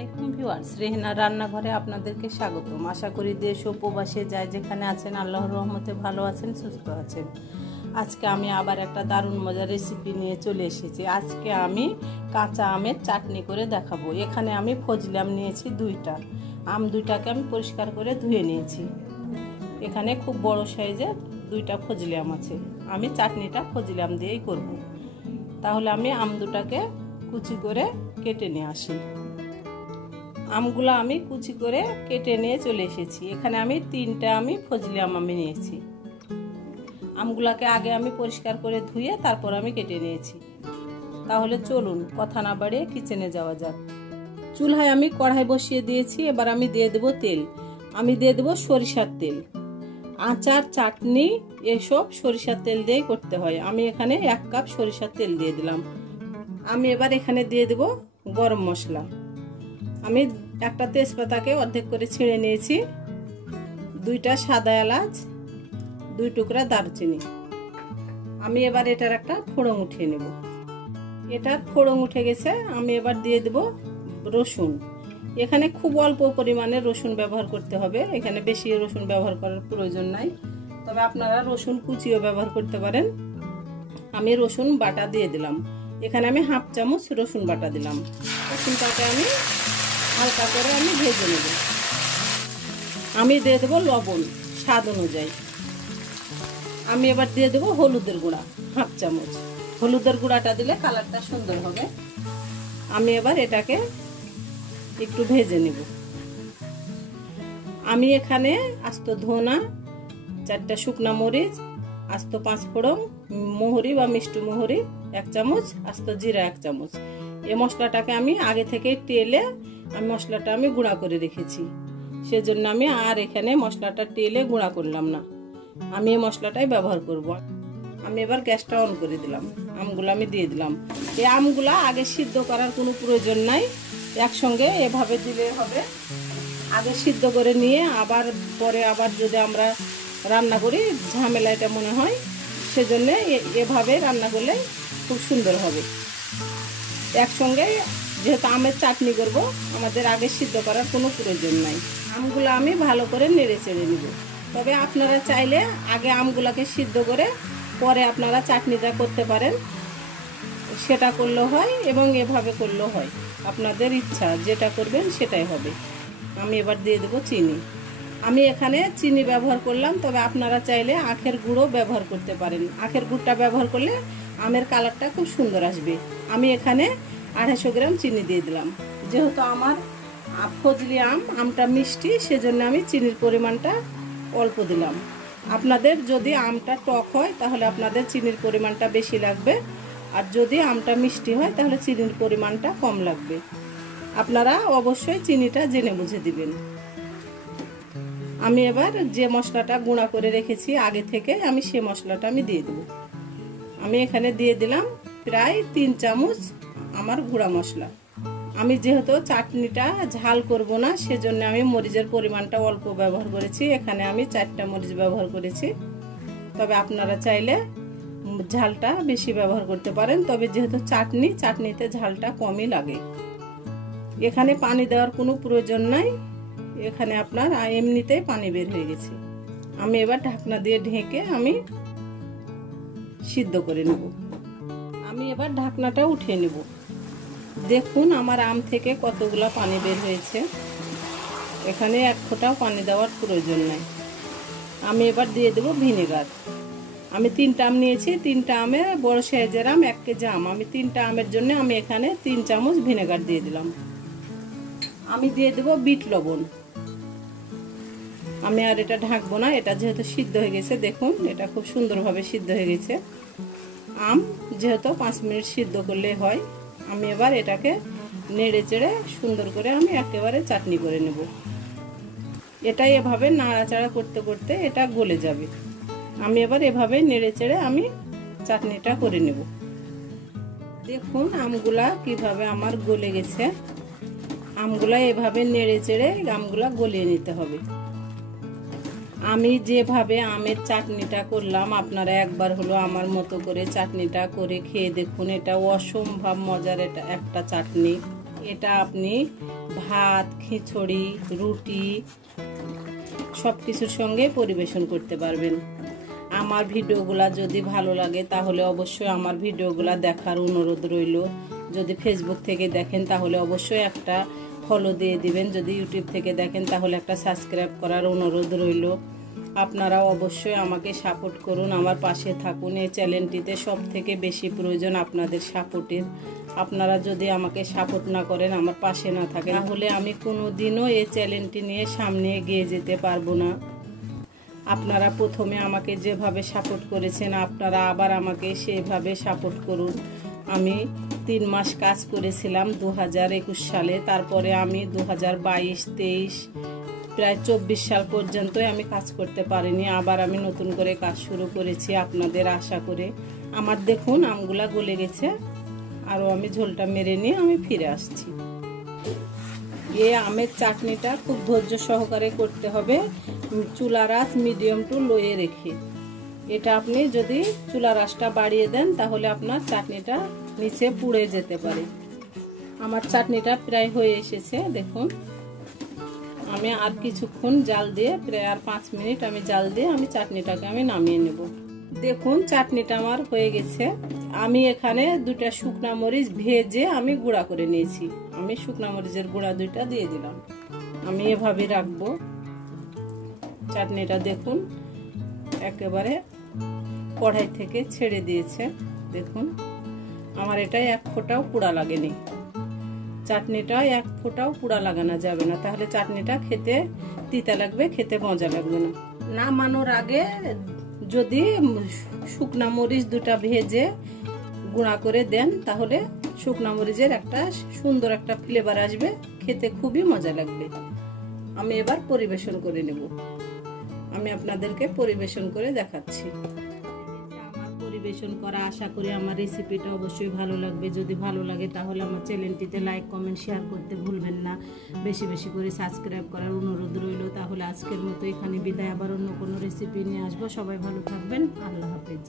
আলাইকুম ভিউয়ার্স, রেহেনা রান্নাঘরে আপনাদেরকে স্বাগতম। আশা করি দেশ ও প্রবাসে যাই যেখানে আছেন আল্লাহর রহমতে ভালো আছেন, সুস্থ আছেন। আজকে আমি আবার একটা দারুণ মজার রেসিপি নিয়ে চলে এসেছি। আজকে আমি কাঁচা আমের চাটনি করে দেখাবো। এখানে আমি ফজলি আম নিয়েছি দুইটা। আম দুইটাকে আমি পরিষ্কার করে ধুয়ে নিয়েছি। এখানে খুব বড় সাইজের দুইটা ফজলি আম আছে। আমি চাটনিটা ফজলি আম দিয়েই করব। তাহলে আমি আম দুটাকে কুচি করে কেটে নিয়ে আসি। আমগুলো আমি কুচি করে কেটে নিয়ে চলে এসেছি। এখানে আমি তিনটা ফজলি আম নিয়েছি। আমগুলাকে আগে আমি পরিষ্কার করে ধুয়ে তারপর আমি কেটে নিয়েছি। তাহলে চলুন কথা না বাড়িয়ে কিচেনে যাওয়া যাক। চুলায় আমি কড়াই বসিয়ে দিয়েছি। এবার আমি দিয়ে দেব তেল। আমি দিয়ে দেব সরিষার তেল। আচার, চাটনি এসব সরিষার তেল দিয়েই করতে হয়। আমি এখানে 1 কাপ সরিষার তেল দিয়ে দিলাম। আমি এবার এখানে দিয়ে দেব গরম মশলা। আমি একটা তেজপাতাকে অর্ধেক করে ছিঁড়ে নিয়েছি, 2টা সাদা এলাচ, 2 টুকরা দারচিনি। আমি এবার এটার একটা ফোড়ন উঠিয়ে নেব। এটার ফোড়ন উঠে গেছে। আমি এবার দিয়ে দেব রসুন। এখানে খুব অল্প পরিমাণে রসুন ব্যবহার করতে হবে। এখানে বেশি রসুন ব্যবহার করার প্রয়োজন নাই, তবে আপনারা রসুন কুচিও ব্যবহার করতে পারেন। আমি রসুন বাটা দিয়ে দিলাম। এখানে আমি 1/2 চামচ রসুন বাটা দিলাম। রসুনটাকে আমি হালকা করে আমি ভেজে নেব। আমি দিয়ে দেবো লবণ স্বাদ অনুযায়ী। আমি এবার দিয়ে দেবো হলুদের গুঁড়া 1/2 চামচ। হলুদের গুঁড়াটা দিলে কালারটা সুন্দর হবে। আমি এবার এটাকে একটু ভেজে নেব। আমি এখানে আস্ত ধনা, 4টা শুকনা মরিচ, আস্ত 5 ফোড়ন, মোহরি বা মিষ্টি মোহরি 1 চামচ, আস্ত জিরা 1 চামচ। এই মশলাটাকে আমি আগে থেকে টেলে মশলাটা আমি গুঁড়া করে রেখেছি। সেজন্য আমি আর এখানে মশলাটা টেলে গুঁড়া করলাম না। আমি এই মশলাটাই ব্যবহার করব। আমি এবার গ্যাসটা অন করে দিলাম। আমগুলো আমি দিয়ে দিলাম। এই আমগুলা আগে সিদ্ধ করার কোনো প্রয়োজন নাই, একসঙ্গে এভাবে দিলে হবে। আগে সিদ্ধ করে নিয়ে পরে আবার যদি আমরা রান্না করি ঝামেলা এটা মনে হয়, সেজন্য এভাবে রান্না করলে খুব সুন্দর হবে। একসঙ্গে যেহেতু আমের চাটনি করব, আমাদের আগে সিদ্ধ করার কোনো প্রয়োজন নাই। আমগুলো আমি ভালো করে নেড়ে চেড়ে নিব। তবে আপনারা চাইলে আগে আমগুলোকে সিদ্ধ করে পরে আপনারা চাটনিটা করতে পারেন, সেটা করলেও হয় এবং এভাবে করলেও হয়। আপনাদের ইচ্ছা, যেটা করবেন সেটাই হবে। আমি এবার দিয়ে দেবো চিনি। আমি এখানে চিনি ব্যবহার করলাম, তবে আপনারা চাইলে আখের গুঁড়ো ব্যবহার করতে পারেন। আখের গুড়টা ব্যবহার করলে আমের কালারটা খুব সুন্দর আসবে। আমি এখানে 250 গ্রাম চিনি দিয়ে দিলাম। যেহেতু আমার ফজলি আমটা মিষ্টি, সেজন্য আমি চিনির পরিমাণটা অল্প দিলাম। আপনাদের যদি আমটা টক হয় তাহলে আপনাদের চিনির পরিমাণটা বেশি লাগবে, আর যদি আমটা মিষ্টি হয় তাহলে চিনির পরিমাণটা কম লাগবে। আপনারা অবশ্যই চিনিটা জেনে বুঝে দিবেন। আমি এবার যে মশলাটা গুঁড়া করে রেখেছি আগে থেকে, আমি সেই মশলাটা আমি দিয়ে দেব। আমি এখানে দিয়ে দিলাম প্রায় 3 চামচ আমার গুঁড়া মশলা। আমি যেহেতু চাটনিটা ঝাল করব না, সেজন্য আমি মরিচের পরিমাণটা অল্প ব্যবহার করেছি। এখানে আমি 4টা মরিচ ব্যবহার করেছি। তবে আপনারা চাইলে ঝালটা বেশি ব্যবহার করতে পারেন, তবে যেহেতু চাটনিতে ঝালটা কমই লাগে। এখানে পানি দেওয়ার কোনো প্রয়োজন নাই। এখানে আপনার এমনিতেই পানি বের হয়ে গেছে। আমি এবার ঢাকনা দিয়ে ঢেকে আমি সিদ্ধ করে নেব। আমি এবার ঢাকনাটা উঠিয়ে নেব। দেখুন আমার আম থেকে কতগুলো পানি বের হয়েছে। এখানে 1 ফোঁটাও পানি দেওয়ার প্রয়োজন নাই। আমি এবার দিয়ে দেব ভিনেগার। আমি 3টা আম নিয়েছি। 3টা আমে বড় সাইজের আম, 1 কেজি আম। আমি 3টা আমের জন্য আমি এখানে 3 চামচ ভিনেগার দিয়ে দিলাম। আমি দিয়ে দেব বিট লবণ। আমি আর এটা ঢাকবো না, এটা যেহেতু সিদ্ধ হয়ে গেছে। দেখুন এটা খুব সুন্দরভাবে সিদ্ধ হয়ে গেছে। আম যেহেতু 5 মিনিট সিদ্ধ করলে হয়। আমি এবার এটাকে নেড়ে চেড়ে সুন্দর করে আমি একেবারে চাটনি করে নেব। এটা এভাবে নাড়াচাড়া করতে করতে এটা গলে যাবে। আমি এবার এভাবে নেড়ে চেড়ে আমি চাটনিটা করে নেব। দেখুন আমগুলা কিভাবে আমার গলে গেছে। আমগুলা এভাবে নেড়ে চেড়ে আমগুলা গলিয়ে নিতে হবে। আমি যেভাবে আমের চাটনিটা করলাম, আপনারা একবার হলো আমার মতো করে চাটনিটা করে খেয়ে দেখুন। এটা অসম্ভব মজার একটা চাটনি। এটা আপনি ভাত, খিচুড়ি, রুটি সব কিছুর সঙ্গে পরিবেশন করতে পারবেন। আমার ভিডিওগুলো যদি ভালো লাগে তাহলে অবশ্যই আমার ভিডিওগুলো দেখার অনুরোধ রইল। যদি ফেসবুক থেকে দেখেন তাহলে অবশ্যই একটা ফলো দিয়ে দিবেন, যদি ইউটিউব থেকে দেখেন তাহলে একটা সাবস্ক্রাইব করার অনুরোধ রইল। আপনারা অবশ্যই আমাকে সাপোর্ট করুন, আমার পাশে থাকুন। এই চ্যানেলটিতে সব থেকে বেশি প্রয়োজন আপনাদের সাপোর্টের। আপনারা যদি আমাকে সাপোর্ট না করেন, আমার পাশে না থাকেন, তাহলে আমি কোনোদিনও এই চ্যানেলটি নিয়ে সামনে এগিয়ে যেতে পারবো না। আপনারা প্রথমে আমাকে যেভাবে সাপোর্ট করেছেন, আপনারা আবার আমাকে সেভাবে সাপোর্ট করুন। আমি 3 মাস কাজ করেছিলাম 2021 সালে, তারপরে আমি 2022, 23, প্রায় 24 সাল পর্যন্তই আমি কাজ করতে পারিনি। আবার আমি নতুন করে কাজ শুরু করেছি আপনাদের আশা করে। আমার দেখুন আমগুলা গলে গেছে, আরও আমি ঝোলটা মেরে নিয়ে আমি ফিরে আসছি। এই আমের চাটনিটা খুব ধৈর্য সহকারে করতে হবে, চুলার আঁচ মিডিয়াম টু লোয়ে রেখে। এটা আপনি যদি চুলার আঁচটা বাড়িয়ে দেন তাহলে আপনার চাটনিটা নিচে পুড়ে যেতে পারে। আমার চাটনিটা প্রায় হয়ে এসেছে, দেখুন। আমি আর কিছুক্ষণ জাল দিয়ে, প্রায় আর 5 মিনিট আমি জাল দিয়ে আমি চাটনিটাকে আমি নামিয়ে নেব। দেখুন চাটনিটা আমার হয়ে গেছে। আমি এখানে 2টা শুকনা মরিচ ভেজে আমি গুঁড়া করে নিয়েছি। আমি শুকনা মরিচের গুঁড়া 2টা দিয়ে দিলাম। আমি এভাবে রাখবো। চাটনিটা দেখুন একেবারে কড়াই থেকে ছেড়ে দিয়েছে। দেখুন আমার এটাই 1 ফোঁটাও পোড়া লাগেনি। চাটনিটা 1 ফোঁটাও পোড়া লাগানো যাবে না, তাহলে চাটনিটা খেতে তিতা লাগবে, খেতে মজা লাগবে না। নামানোর আগে যদি শুকনা মরিচ 2টা ভেজে গুঁড়া করে দেন তাহলে শুকনা মরিচের একটা সুন্দর একটা ফ্লেভার আসবে, খেতে খুবই মজা লাগবে। আমি এবার পরিবেশন করে নেব। আমি আপনাদেরকে পরিবেশন করে দেখাচ্ছি। আমার পরিবেশন করা, আশা করি আমার রেসিপিটা অবশ্যই ভালো লাগবে। যদি ভালো লাগে তাহলে আমার চ্যানেলটিতে লাইক, কমেন্ট, শেয়ার করতে ভুলবেন না। বেশি বেশি করে সাবস্ক্রাইব করার অনুরোধ রইল। তাহলে আজকের মতো এখানে বিদায়, আবার অন্য কোনো রেসিপি নিয়ে আসবো। সবাই ভালো থাকবেন। আল্লাহ হাফেজ।